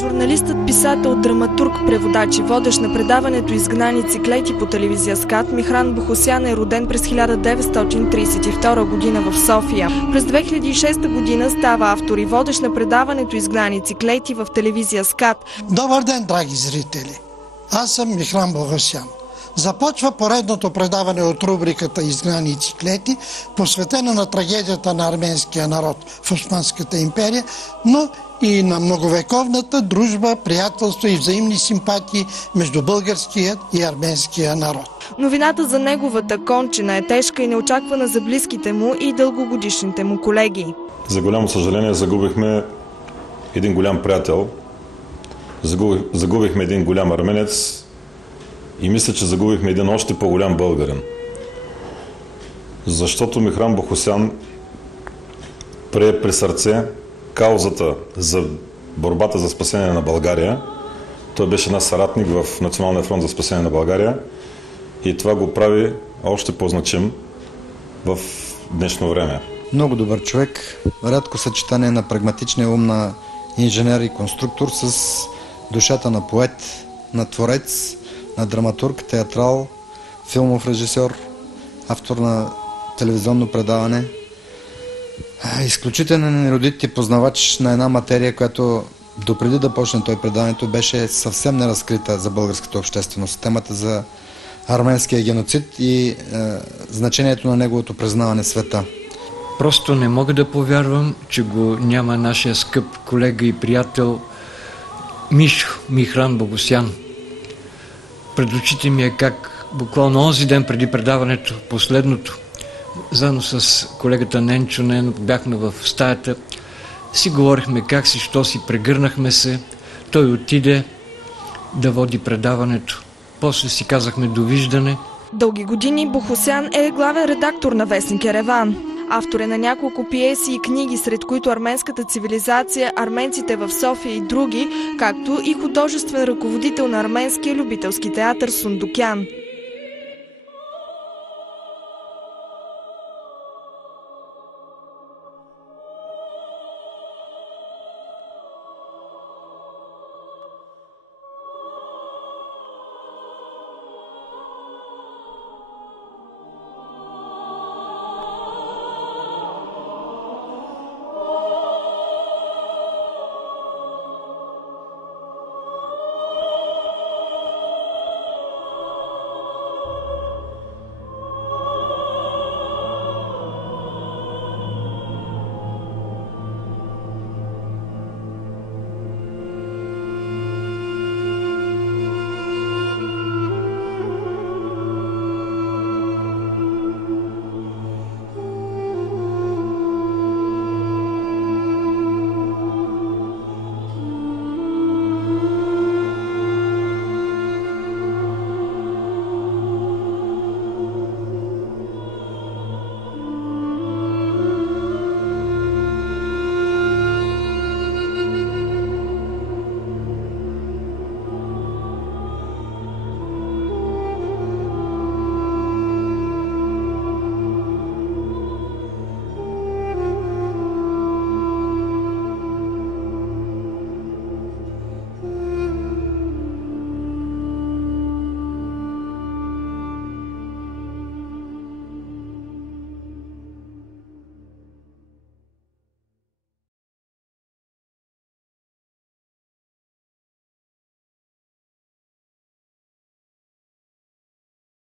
Журналистът, писател, драматург, преводач и водещ на предаването "Изгнаници клети" по телевизия СКАТ, Михран Бохосян е роден през 1932 година в София. През 2006 година става автор и водещ на предаването "Изгнаници клети" в телевизия СКАТ. Добър ден, драги зрители! Аз съм Михран Бохосян. Започва поредното предаване от рубриката "Изгнаници клети", посветена на трагедията на арменския народ в Османската империя, но и на многовековната дружба, приятелство и взаимни симпатии между българския и арменския народ. Новината за неговата кончина е тежка и неочаквана за близките му и дългогодишните му колеги. За голямо съжаление загубихме един голям приятел, загубихме един голям арменец и мисля, че загубихме един още по-голям българин. Защото Михран Бохосян прие при сърце каузата за борбата за спасение на България. Той беше наш съратник в Националния фронт за спасение на България и това го прави още по-значим в днешно време. Много добър човек, рядко съчетание на прагматичния ум на инженер и конструктор с душата на поет, на творец, на драматург, театрал, филмов режисьор, автор на телевизионно предаване. Изключителен ерудит и познавач на една материя, която допреди да почне той предаването беше съвсем неразкрита за българската общественост. Темата за арменския геноцид и значението на неговото признаване в света. Просто не мога да повярвам, че го няма нашия скъп колега и приятел Михран Бохосян. Пред очите ми е как буквално онзи ден преди предаването, последното, заедно с колегата Ненчо Ненов бяхме в стаята, си говорихме как си, що си, прегърнахме се, той отиде да води предаването. После си казахме довиждане. Дълги години Бохосян е главен редактор на вестник Ереван. Автор е на няколко пиеси и книги, сред които "Арменската цивилизация", "Арменците в София" и други, както и художествен ръководител на арменския любителски театър "Сундукян".